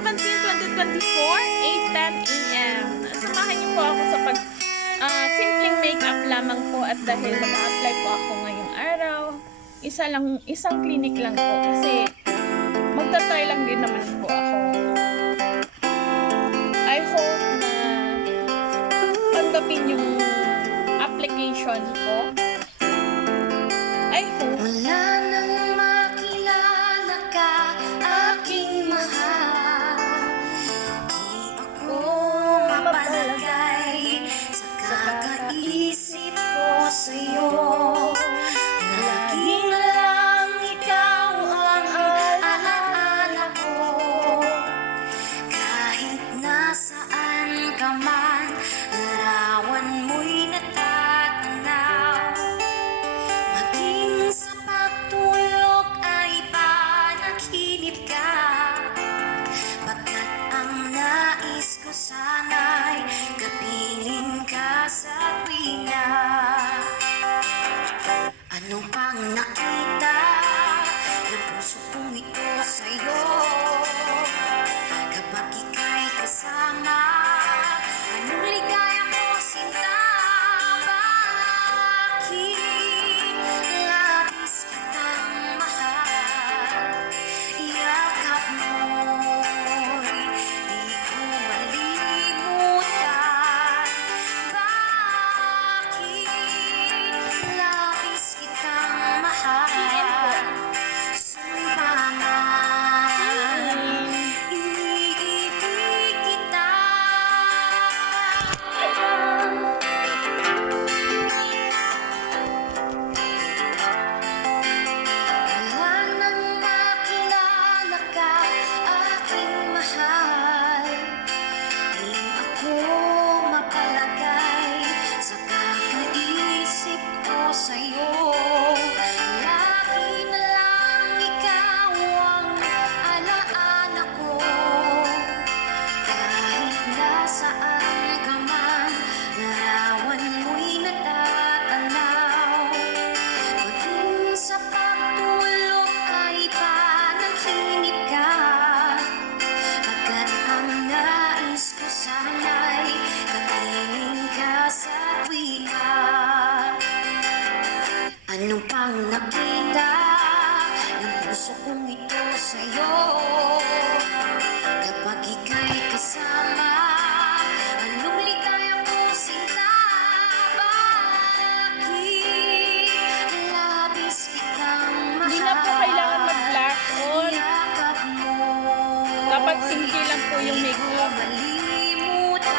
17, 2024, 8:10 AM. Samahan niyo po ako sa simpleng makeup lamang po at dahil mag-a-apply po ako ngayong araw. Isang clinic lang po kasi magta-try lang din naman po ako. I hope na tanggapin yung application ko. I hope. Wala nang makilala ka, aking mahal. Di ako mapalagay sa kakaisip ko sa'yo. Laging lang ikaw ang alaala ko. Kahit nasaan ka man, larawan mo'y natatanaw. Maging sa pagtulog ay panaginip ka. Pagkat ang nais ko sana'y kapiling ka sa tuwina. Ano pang nakita ng puso kong ito sa'yo? Kapag ika'y kasama, anong ligaya ko sinta? Bakit labis kitang mahal? Yakap mo'y di ko malimutan. Bakit labis kitang mahal? Sumpa man, iniibig kita. Wala nang makilala ka, aking mahal. Di ako mapalagay sa kakaisip ko sa'yo. Lagi na lang ikaw ang alaala ko. Kahit nasaan ka man, larawan mo'y natatanaw. Maging sa pagtulog ay panaginip ka. Pagkat ang nais ko sana'y kapiling ka sa tuwina. Ano pang nakita ng puso kong ito sa'yo? Kapag ika'y kasama, anong ligaya ko sinta? Bakit labis kitang mahal? Hindi na po kailangan mag-black on. Yakap mo, Dapat simple lang po yung makeup. malimutan.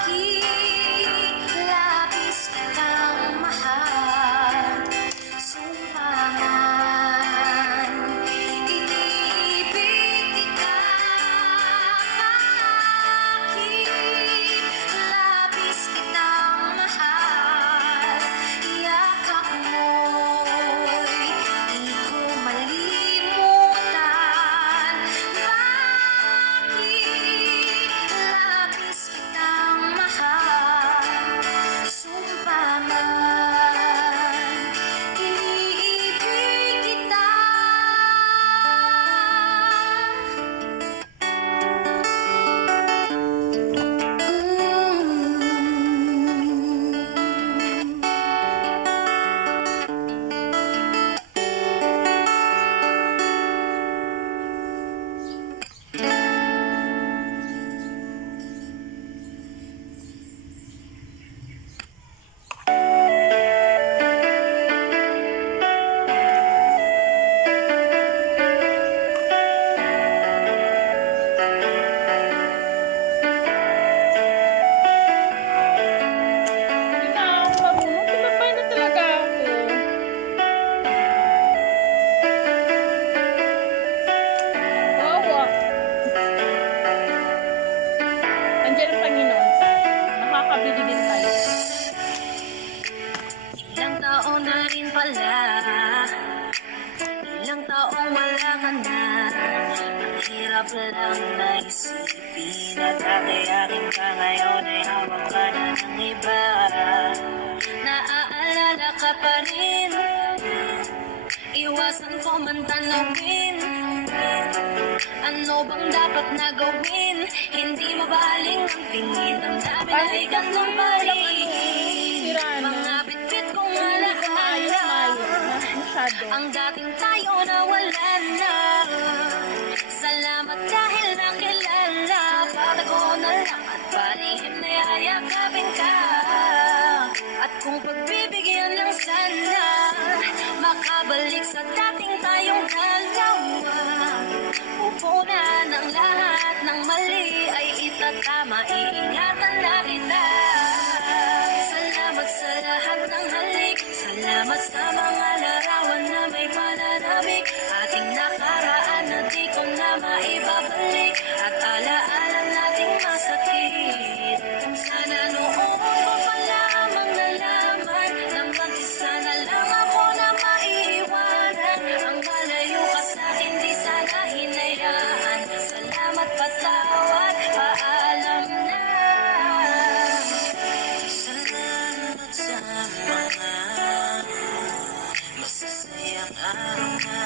Bakit labis kitang mahal? Sumpa man, iniibig kita. Bakit labis kitang mahal? Yakap mo'y di ko malimutan. Bakit labis kitang mahal? Sumpa man, iniibig kita. Hindi na ako marunong. Tumabay na talaga ako. Wawa. Nandiyan ang Panginoon sa atin. Makakabili din tayo. Ilang taon na rin pala, ilang taong wala ka na. Ang hirap lang na isipin na kakayakin ka ngayon ay hawak ka na ng iba. Naaalala ka pa rin, iwasan ko man tanongin. bang dapat na gawin? Hindi mabaling ang tingin. Ang dami na ikat ng paligid. Sira na. Mga bitbit kong Hindi ko maayos alaala. masyado. Ang dating tayo na wala na. Salamat dahil nakilala. Patago na lang at palihim na yayakapin ka. At kung pagbibigyan lang sana, makabalik sa dating tayong dalawa. Pupunan ang lahat ng mali ay itatama. Iingatan na kita. Salamat sa lahat ng halik. Salamat sa mga larawan na may pananabik. Ating nakaraan na di ko na maibabalik. At alaala nating masakit. Sana noon ko pa lamang nalaman na mag-isa na lang ako na maiiwanan. Ang malayo ka sa'kin di sana hinayaan. Salamat, patawad, paalam na. Salamat sa mga masasayang araw na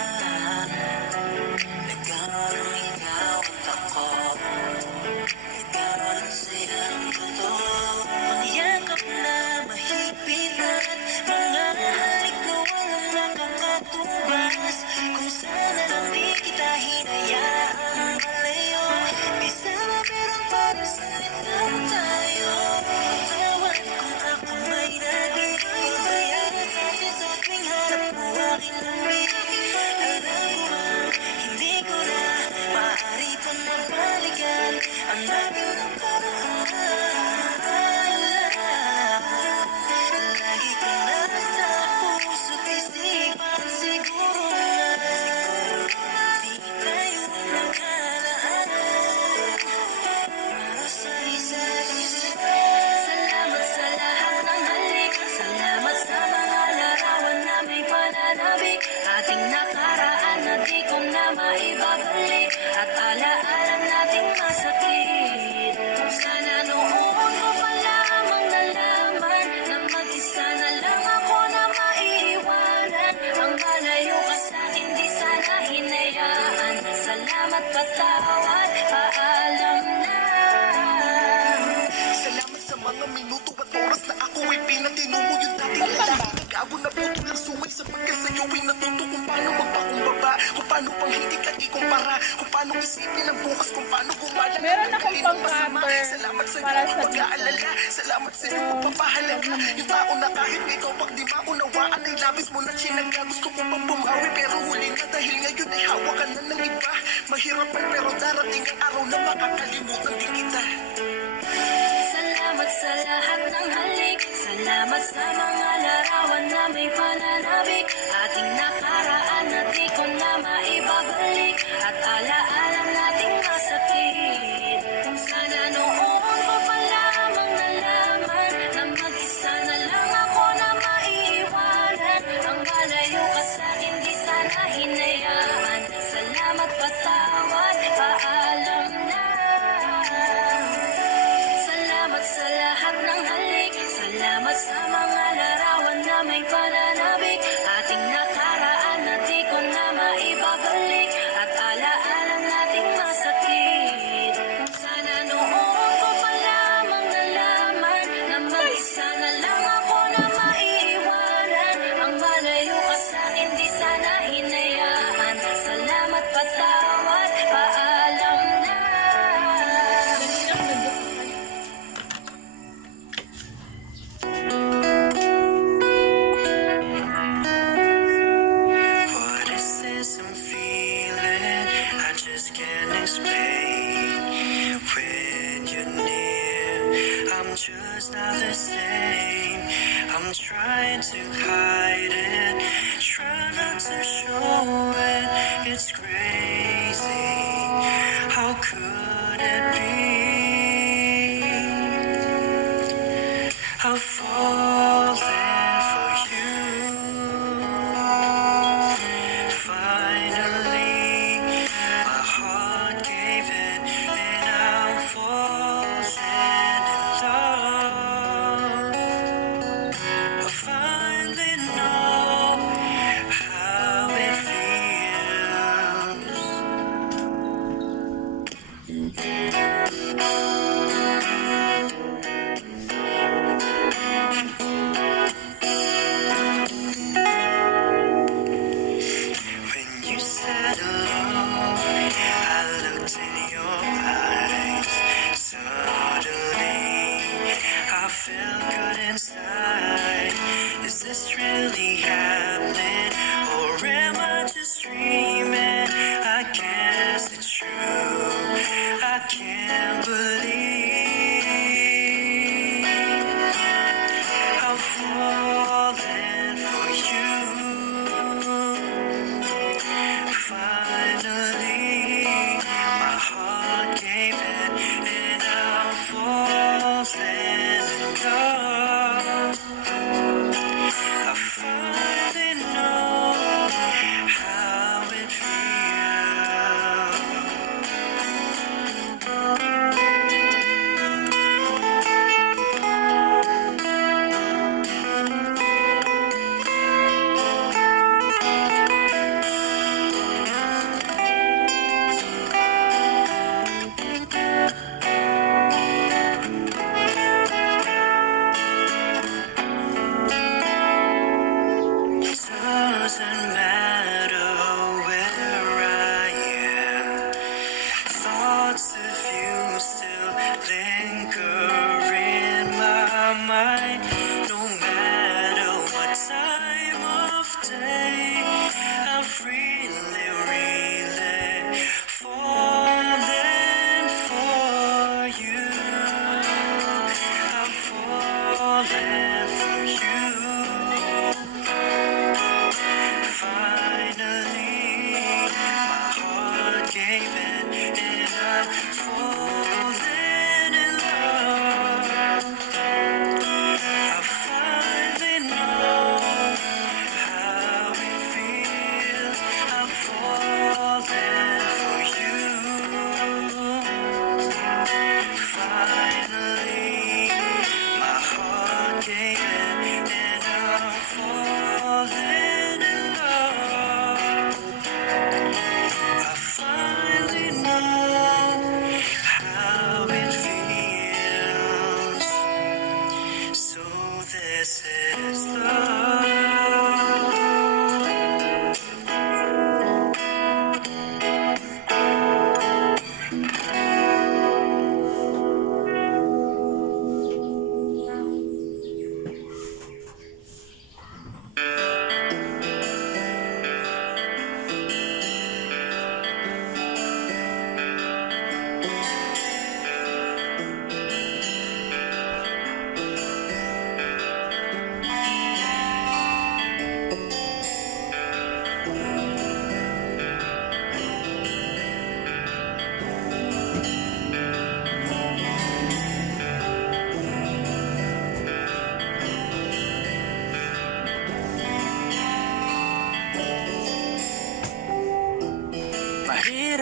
nagkaroon ng ikaw at ako. Nagkaroon ng sayang totoo. Maniyakap na mahigpitan, mga halik na walang nakakatubas. Kung sana lang di kita hinayaang malayo. Bisama pero parang salita mo tayo. Patawad kung ako may naging pabayaan sa atin sa tuwing harap mo aking lambing. Alam ko ba, hindi ko na maaari pa mabalikan ang ating nakaraan. Lagi ka nasa puso't isipan. Siguro nga di tayo nagkalaan para sa isa't isa. Salamat sa lahat ng halik. Salamat sa mga larawan na may pananabik. Ating nakaraan na di ko na maibabalik. At alaala nating masakit. Sana noon ko pa lamang nalaman na mag-isa na lang ako na maiiwanan. Ang malayo ka sa'kin di sana hinayaan. Salamat, patawad, paalam na. Salamat sa mga minuto at oras na ako ay pinatino mo yung dating lalaki. Nag-abo na puto ng sungay sapagkat sa'yo ay natuto kung paano magpakumbaba, kung paano pang hindi ka ikumpara, kung paano isipin ang bukas, kung paano gumala. Meron akong Kalinong masama. pang-cover Salamat sa para iyong sa pag-aalala. Salamat sa iyong pagpapahalaga. Yung tao na kahit ikaw pag di maunawaan ay labis mo na sinaga. Gusto ko pang bumawi pero huli na dahil ngayon ay hawak ka na ng iba. Mahirap man pero darating ang araw na makakalimutan din kita. Salamat sa lahat ng halik. Salamat sa mga larawan na may pananabik. Ating nakaraan na di ko na maibabalik. At alaala nating masakit. Kung sana noon ko pa lamang nalaman na mag-isa na lang ako na maiiwanan. Ang malayo ka sa'kin di sana hinayaan. Salamat, patawad, paalam na. Salamat sa lahat ng halik. Salamat sa mga larawan na may pananabik. Ating nakaraan na di ko na maibabalik. At alaala nating masakit. Sana noon ko pa lamang nalaman na mag-isa na lang ako na maiiwanan. Ang malayo ka sa'kin di sana hinayaan. Salamat, patawad, paalam na. Kanina ako nag-book. What is this I'm feeling? I just can't explain. When you're near, I'm just not the same. I'm trying to hide it, try not to show it. It's crazy. How could it be? I've fallen for you. Finally, my heart gave in, and I'm falling in love. I finally know how it feels.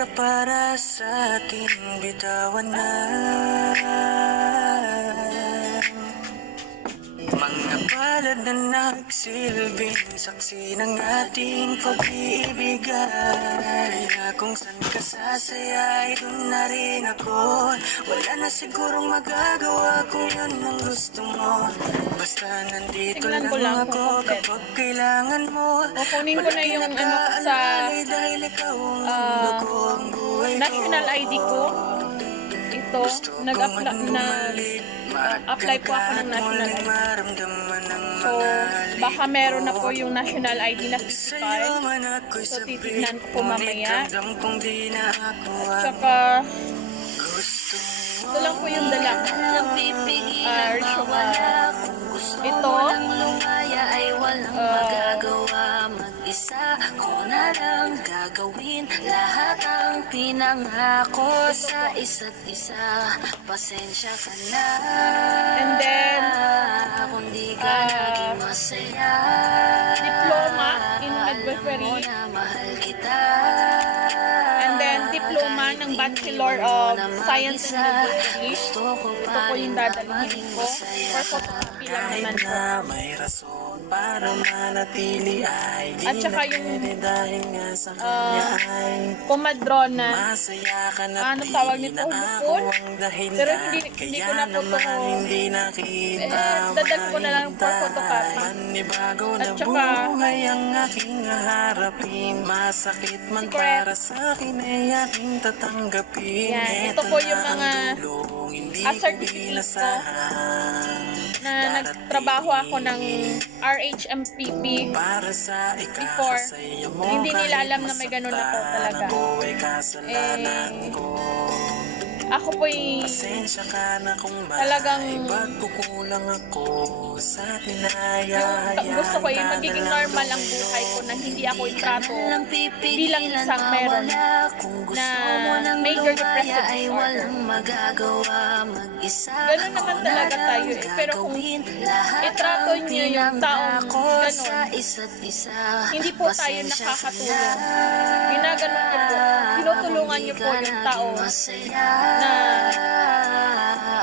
hirap para sa akin bitawan na. Mga palad na nagsilbing saksi ng ating pag-iibigay, na kung saan ka sasaya ay doon na rin ako. Wala na sigurong magagawa kung yun ang gusto mo. Basta nandito Tingnan lang ko lang ako kung complete. kapag kailangan mo. Kukunin ko na yung ano sa Dahil ikaw ang mundo ko, ang buhay ko. national ID ko. Ito, nag-apply po ako ng national ID. So, baka meron na po yung national ID na physical. So, titignan ko po mamaya. At saka, ito lang po yung dala ko. Ito, lumaya ay walang magagawa. Mag-isa ko na lang gagawin lahat ang pinangako sa isa't isa. Pasensya ka na. and then, Kung di ka naging masaya. diploma in midwifery. Na mahal kita. And then, diploma ng Bachelor of Science in Midwifery. Gusto ko Ito pa po rin yung dadalhin ko. For photocopy lang Kahit naman po. na may rason para manatili ay di At saka na yung, pwede dahil nga sa kanya ay Kumadrona. masaya ka na Ano tawag nito? na ako Bukol? ang dahilan. Pero hindi ko na po ito. Kaya naman hindi nakita Dadag ko na lang po mahintay. photocopy. Panibago At na saka, buhay ang aking haharapin. Masakit man secret. para sa akin ay aking tatanggapin. Yan, ito po yung na ang mga dulong, hindi ko certificate ko inasahan. na nagtrabaho ako ng RHMPP Para sa before. ikakasaya mo, Hindi nila kahit alam na may ganun ako masaktan talaga. ako ay kasalanan ko. Ako po'y Pasensya ka na kung talagang may pagkukulang ako sa tinaya. yung gusto ko yung magiging normal ang buhay ko na hindi ako itrato bilang isang meron na major depressive ay disorder. walang magagawa. Mag-isa Ganun naman talaga tayo eh. Pero kung itrato niyo yung taong ganun, isa't isa, hindi po tayo nakakatulong. Ginaganon niyo po. Tinutulungan niyo po yung tao na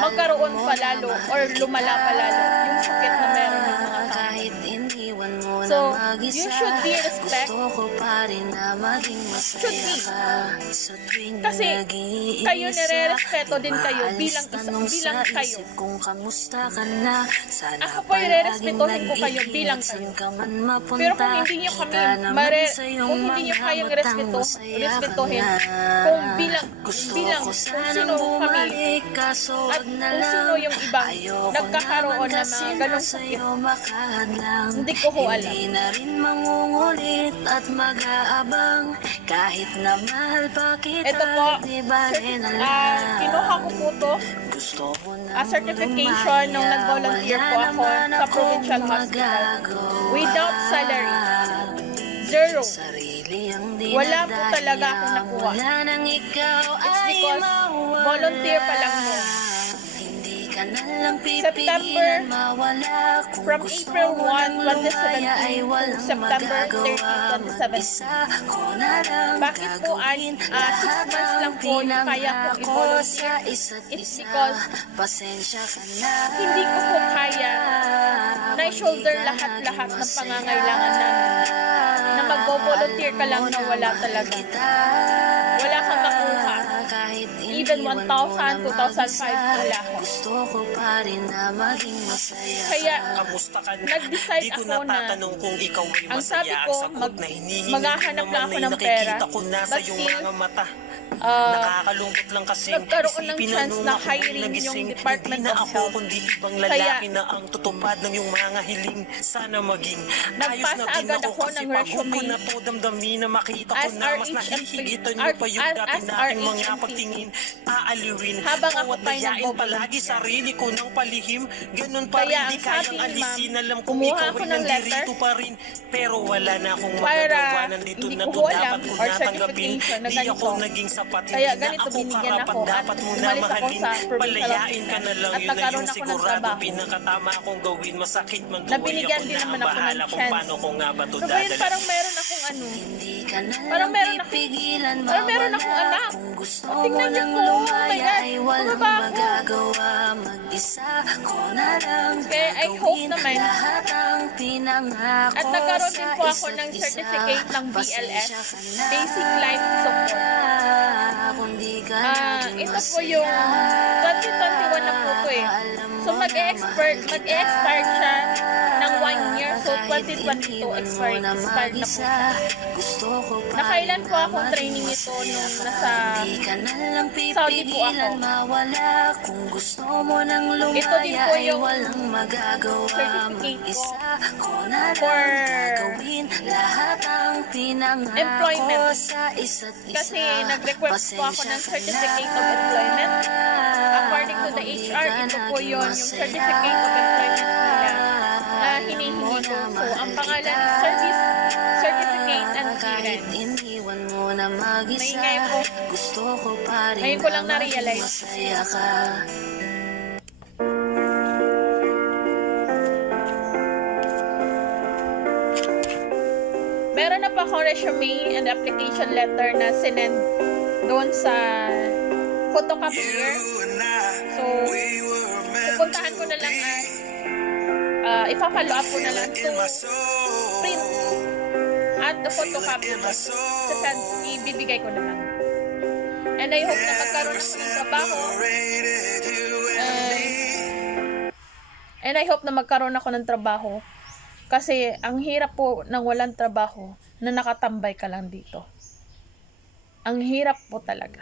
magkaroon pa lalo or lumala pa lalo yung sakit na meron ng mga tao. kahit iniwan mo So, na mag-isa. you should be respect. Gusto ko pa rin na maging Should masaya be. ka. Sa tuwing Kasi nag-iisa, kayo nire-respeto din kayo umaalis bilang tanong bilang sa kayo. isip kung kamusta ka na. Sana Ako po, irerespetuhin ko kayo palaging bilang nag-iingat, kayo. saan ka man mapunta. Pero kung hindi niyo kami Kita naman sa iyong kung hindi niyo mga kayang matang masaya ka respetuhin, na. kung bilang Gusto bilang ko kung sanang sino kami bumalik, kaso at wag na kung lang. sino yung ibang Ayoko nagkakaroon naman ng kasi mga ganong nasa sakit. iyo makahadlang. Hindi ko ho alam. Hindi na rin mangungulit at mag-aabang. Kahit na mahal pa kita, Ito po, di ba rin alam. kinuha ko po to Gusto ko na certification nung nag-volunteer po ako sa provincial hospital. Without salary. Zero. Sarili ang Wala po talaga akong nakuha. Wala nang ikaw It's ay because mawala. volunteer pa lang mo. Hindi ka na lang September, pipigilan mawala. Kung from gusto April mo 1, ng lumaya 2017 ay to walang September 30, magagawa. 2017. Mag-isa ko na lang Bakit po, gagawin 6 lahat months lang po yung kaya kong pinangako i-volunteer? sa isa't It's isa. because Pasensya ka na. hindi ko po kaya na i-shoulder lahat-lahat ng pangangailangan namin. Na mag-volunteer ka lang na wala talaga. Wala kang makuha. Even 1,000, 2,500, wala ko. Gusto ko pa rin na maging masaya. Kaya, Kamusta ka na? nag-decide Di ko ako na natatanong kung ikaw ay ang sabi masaya. ko, Ang sagot na hinihingi maghahanap ko lang naman ako ay ng pera. nakikita ko na sa But iyong still, mga mata. ah, Nakakalungkot lang kasi nagkaroon ng isipin chance nung na ako'y hiring nagising, yung Department hindi na of ako Health. kundi ibang Kaya, lalaki na ang tutupad ng iyong mga hiling. Sana maging ayos nagpasa na din agad ako ako kasi ng pagod ko resume na to damdamin na makita ko as na mas RHMP nahihigitan niyo pa yung as dati nating mga RHMP. pagtingin tingin, aaliwin. Habang ako Bawat pa'y dayain nagboboluntiya. palagi sarili ko ng palihim. Ganun pa rin, Kaya di ang sabi kayang ni alisin. ma'am, Alam kong kumuha ikaw ako ay ng letter nandirito pa rin. Pero wala na akong para magagawa. Nandito hindi na ko to, alam dapat ko or natanggapin. certification na Di ganito. ako naging sapat, Kaya hindi na ganito ako binigyan karapat. ako at Dapat mo na umalis ako mahalin. sa provincial Palayain ka na lang, at yun na nagkaroon yung ako ng sigurado. trabaho. Pinakatama akong gawin, masakit man Na tuloy binigyan ako din na naman ang ako ng bahala kung chance. paano ko nga ba to So ngayon dadala. parang meron akong ano, Hindi ka na parang lang meron akong, pipigilan parang meron akong mawala. anak. Kung gusto Oh, mo tingnan niyo nang po, oh my lumaya God, ay walang bumaba ako. magagawa. Mag-isa ko na lang Kaya I hope gagawin naman. lahat ang pinangako At nagkaroon din sa po ako ng isa't isa. certificate ng BLS, Pasensya ka na. Basic Life Support. Kung di ka naging Ito po yung masaya. 2021 na po to eh. Alam So mo na mag-expert siya ng 1 year. So kahit 2022 iniwan mo expired na na po mag-isa, siya. gusto ko pa Nakailan rin po na akong training maging nito nung masaya nasa ka. Di ka na lang Saudi po pipigilan ako. mawala. Kung gusto mo nang Ito din lumaya po ay yung walang magagawa. certificate ko Mag-isa ko na for lang gagawin lahat ang pinangako employment. sa isa't isa. Kasi nag-request po ako ng Pasensya ka certificate of na. employment. According to the HR, ito po yun, yung certificate of employment nila na hinihingi ko. So, ang pangalan is Service Certificate and Kahit Clearance. iniwan mo na mag-isa, Maingay po. gusto ko pa rin Ngayon ko lang na maging na-realize. masaya ka. Meron na pa akong resume and application letter na sinend doon sa photocopier. So, pupuntahan ko na lang at ipa-follow up ko na lang to print at the photocopy. Ibibigay ko na lang. And I hope na magkaroon ako ng trabaho. And I hope na magkaroon ako ng trabaho. Kasi ang hirap po ng walang trabaho na nakatambay ka lang dito. Ang hirap po talaga.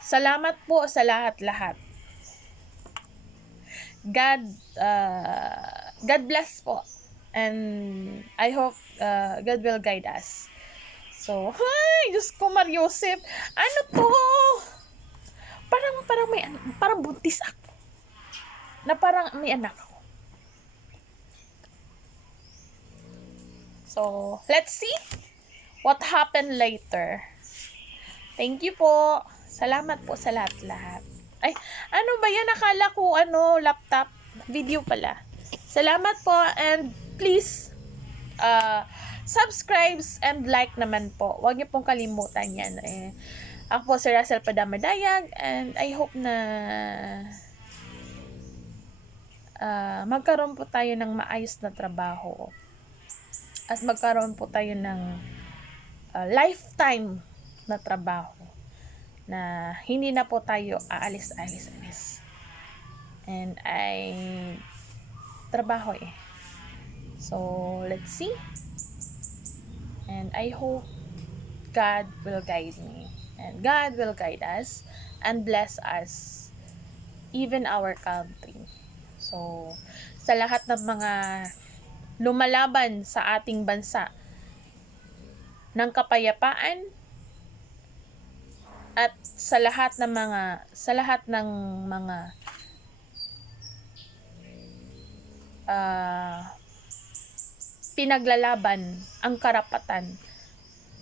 Salamat po sa lahat-lahat. God bless po. And I hope God will guide us. So, hi! Diyos ko, Mariosep. Ano to? Parang buntis ako. Na parang may anak ako. So, let's see what happened later. Thank you po. Salamat po sa lahat-lahat. Ay, ano ba yan? Nakala ko, laptop. Video pala. Salamat po and please, subscribe and like naman po. Huwag niyo pong kalimutan yan. Ako po si Russell Padamadayag and I hope na magkaroon po tayo ng maayos na trabaho at magkaroon po tayo ng lifetime na trabaho na hindi na po tayo aalis. And trabaho eh. So, let's see. And I hope God will guide me. And God will guide us and bless us, even our country. So, sa lahat ng mga lumalaban sa ating bansa ng kapayapaan at sa lahat ng mga pinaglalaban ang karapatan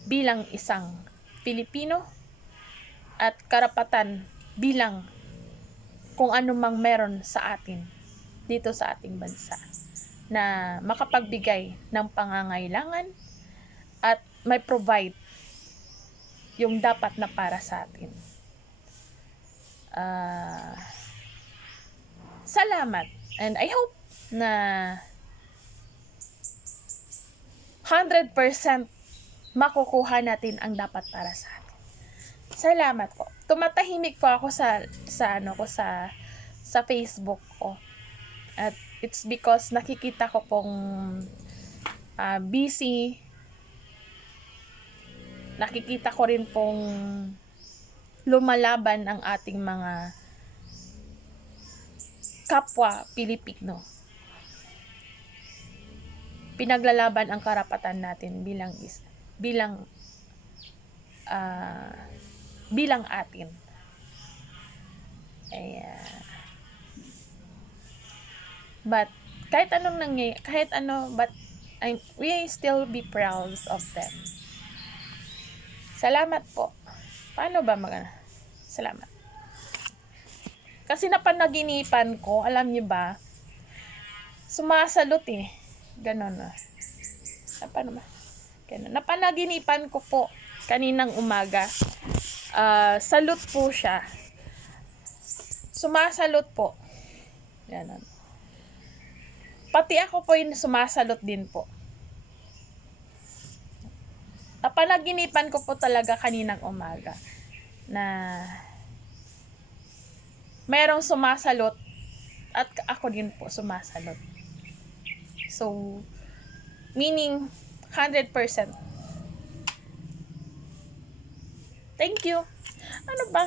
bilang isang Pilipino at karapatan bilang kung ano mang meron sa atin dito sa ating bansa na makapagbigay ng pangangailangan at may provide yung dapat na para sa atin. Salamat. And I hope na 100% makukuha natin ang dapat para sa atin. Salamat po. Tumatahimik po ako sa Facebook ko. At it's because nakikita ko pong busy. Nakikita ko rin pong lumalaban ang ating mga kapwa Pilipino. Pinaglalaban ang karapatan natin bilang bilang atin. Ayan. But kahit anong but we still be proud of them. Salamat po. Paano ba salamat. Kasi napanaginipan ko, alam niyo ba, sumasalot eh. Ganon na. Paano ba? Ganon. Napanaginipan ko po kaninang umaga. Salute po siya. Sumasalot po. Ganon. Pati ako po yung sumasalot din po. Napanaginipan ko po talaga kaninang umaga na merong sumasalot at ako din po sumasalot. So, meaning 100%. Thank you. Ano ba?